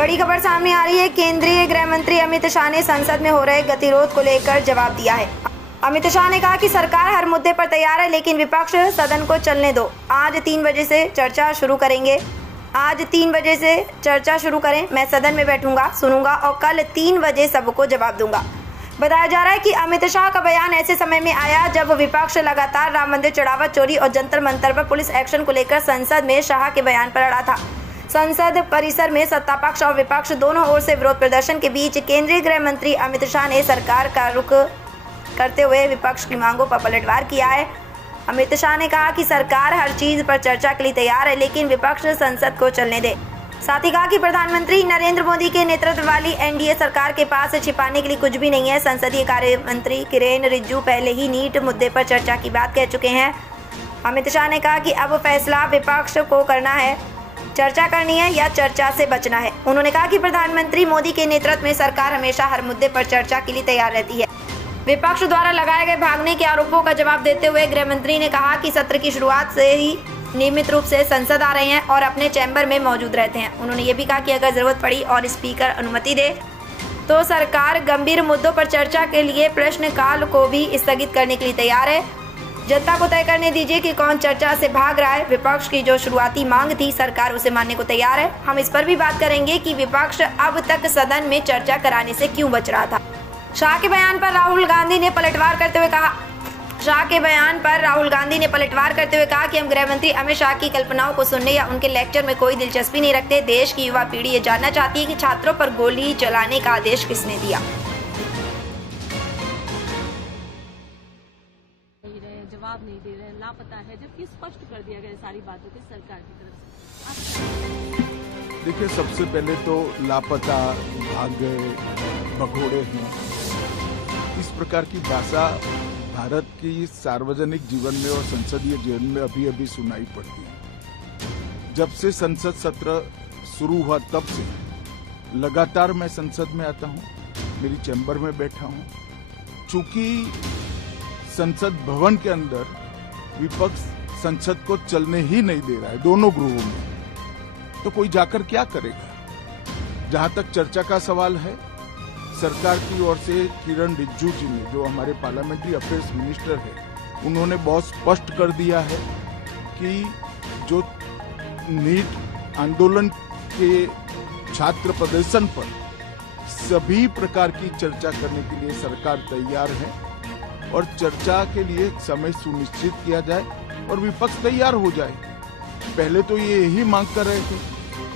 बड़ी खबर सामने आ रही है। केंद्रीय गृह मंत्री अमित शाह ने संसद में हो रहे गतिरोध को लेकर जवाब दिया है। अमित शाह ने कहा कि सरकार हर मुद्दे पर तैयार है, लेकिन विपक्ष सदन को चलने दो। आज 3 बजे से चर्चा शुरू करेंगे। आज 3 बजे से चर्चा शुरू करें। मैं सदन में बैठूंगा, सुनूंगा और कल 3 बजे सबको जवाब दूंगा। बताया जा रहा है कि अमित शाह का बयान ऐसे समय में आया जब विपक्ष लगातार राम मंदिर चढ़ावा, चोरी और जंतर मंतर पर पुलिस एक्शन को लेकर संसद में शाह के बयान पर अड़ा था। संसद परिसर में सत्तापक्ष और विपक्ष दोनों ओर से विरोध प्रदर्शन के बीच केंद्रीय गृह मंत्री अमित शाह ने सरकार का रुख करते हुए विपक्ष की मांगों पर पलटवार किया है। अमित शाह ने कहा कि सरकार हर चीज पर चर्चा के लिए तैयार है, लेकिन विपक्ष संसद को चलने दे। साथ ही कहा कि प्रधानमंत्री नरेंद्र मोदी के नेतृत्व वाली एनडीए सरकार के पास छिपाने के लिए कुछ भी नहीं है। संसदीय कार्य मंत्री किरेन रिजिजू पहले ही नीट मुद्दे पर चर्चा की बात कह चुके हैं। अमित शाह ने कहा कि अब फैसला विपक्ष को करना है, चर्चा करनी है या चर्चा से बचना है। उन्होंने कहा कि प्रधानमंत्री मोदी के नेतृत्व में सरकार हमेशा हर मुद्दे पर चर्चा के लिए तैयार रहती है। विपक्ष द्वारा लगाए गए भागने के आरोपों का जवाब देते हुए गृह मंत्री ने कहा कि सत्र की शुरुआत से ही नियमित रूप से संसद आ रहे हैं और अपने चैम्बर में मौजूद रहते हैं। उन्होंने ये भी कहा कि अगर जरूरत पड़ी और स्पीकर अनुमति दे तो सरकार गंभीर मुद्दों पर चर्चा के लिए प्रश्नकाल को भी स्थगित करने के लिए तैयार है। जनता को तय करने दीजिए कि कौन चर्चा से भाग रहा है। विपक्ष की जो शुरुआती मांग थी, सरकार उसे मानने को तैयार है। हम इस पर भी बात करेंगे कि विपक्ष अब तक सदन में चर्चा कराने से क्यों बच रहा था। शाह के बयान पर राहुल गांधी ने पलटवार करते हुए कहा कि हम गृह मंत्री अमित शाह की कल्पनाओं को सुनने या उनके लेक्चर में कोई दिलचस्पी नहीं रखते। देश की युवा पीढ़ी ये जानना चाहती है कि छात्रों पर गोली चलाने का आदेश किसने दिया। जवाब नहीं दे रहे, लापता है, जबकि स्पष्ट कर दिया गया सारी बातों की सरकार की तरफ से। देखिए, सबसे पहले तो लापता, भाग गए, भगोड़े हैं, इस प्रकार की भाषा भारत की सार्वजनिक जीवन में और संसदीय जीवन में अभी अभी सुनाई पड़ती है। जब से संसद सत्र शुरू हुआ तब से लगातार मैं संसद में आता हूं, मेरी चैम्बर में बैठा हूं। चूंकि संसद भवन के अंदर विपक्ष संसद को चलने ही नहीं दे रहा है, दोनों गृहों में, तो कोई जाकर क्या करेगा। जहां तक चर्चा का सवाल है, सरकार की ओर से किरेन रिजिजू जी ने, जो हमारे पार्लियामेंट्री अफेयर्स मिनिस्टर है, उन्होंने बहुत स्पष्ट कर दिया है कि जो नीट आंदोलन के छात्र प्रदर्शन पर सभी प्रकार की चर्चा करने के लिए सरकार तैयार है और चर्चा के लिए समय सुनिश्चित किया जाए और विपक्ष तैयार हो जाए। पहले तो ये यही मांग कर रहे थे,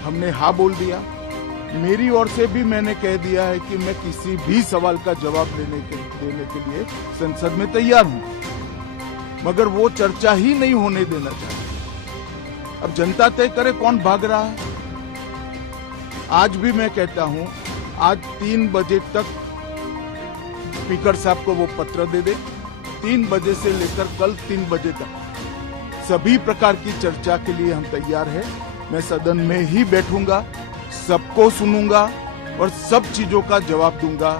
हमने हाँ बोल दिया। मेरी ओर से भी मैंने कह दिया है कि मैं किसी भी सवाल का जवाब देने के लिए संसद में तैयार हूं, मगर वो चर्चा ही नहीं होने देना चाहिए। अब जनता तय करे कौन भाग रहा है। आज भी मैं कहता हूं, आज 3 बजे तक स्पीकर साहब को वो पत्र दे दे। 3 बजे से लेकर कल 3 बजे तक सभी प्रकार की चर्चा के लिए हम तैयार हैं। मैं सदन में ही बैठूंगा, सबको सुनूंगा और सब चीजों का जवाब दूंगा।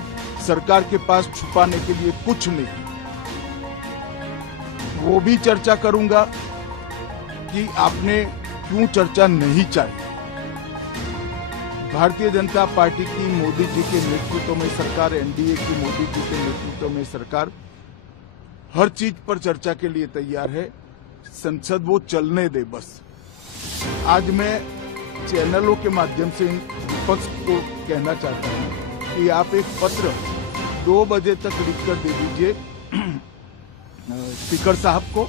सरकार के पास छुपाने के लिए कुछ नहीं। वो भी चर्चा करूंगा कि आपने क्यों चर्चा नहीं चाहिए। भारतीय जनता पार्टी की मोदी जी के नेतृत्व में सरकार, एनडीए की मोदी जी के नेतृत्व में सरकार हर चीज पर चर्चा के लिए तैयार है। संसद वो चलने दे बस। आज मैं चैनलों के माध्यम से विपक्ष को कहना चाहता हूं कि आप एक पत्र 2 बजे तक लिखकर दे दीजिए स्पीकर साहब को।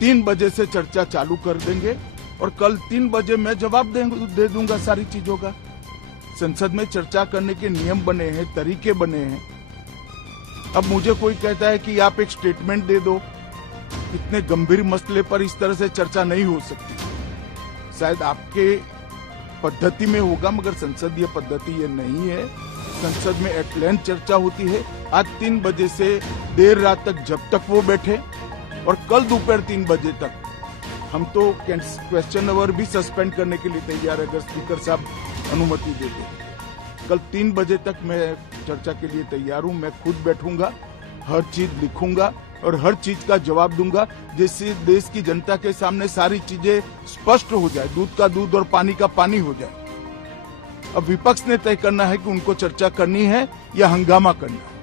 3 बजे से चर्चा चालू कर देंगे और कल 3 बजे मैं जवाब दे दूंगा सारी चीजों का। संसद में चर्चा करने के नियम बने हैं, तरीके बने हैं। अब मुझे कोई कहता है कि आप एक स्टेटमेंट दे दो, इतने गंभीर मसले पर इस तरह से चर्चा नहीं हो सकती। शायद आपके पद्धति में होगा, मगर संसदीय पद्धति ये नहीं है। संसद में एट लेंथ चर्चा होती है। आज 3 बजे से देर रात तक, जब तक वो बैठे, और कल दोपहर 3 बजे तक हम तो क्वेश्चन आवर भी सस्पेंड करने के लिए तैयार है अगर स्पीकर साहब अनुमति दे दें। कल 3 बजे तक मैं चर्चा के लिए तैयार हूं। मैं खुद बैठूंगा, हर चीज लिखूंगा और हर चीज का जवाब दूंगा, जिससे देश की जनता के सामने सारी चीजें स्पष्ट हो जाए, दूध का दूध और पानी का पानी हो जाए। अब विपक्ष ने तय करना है कि उनको चर्चा करनी है या हंगामा करना है।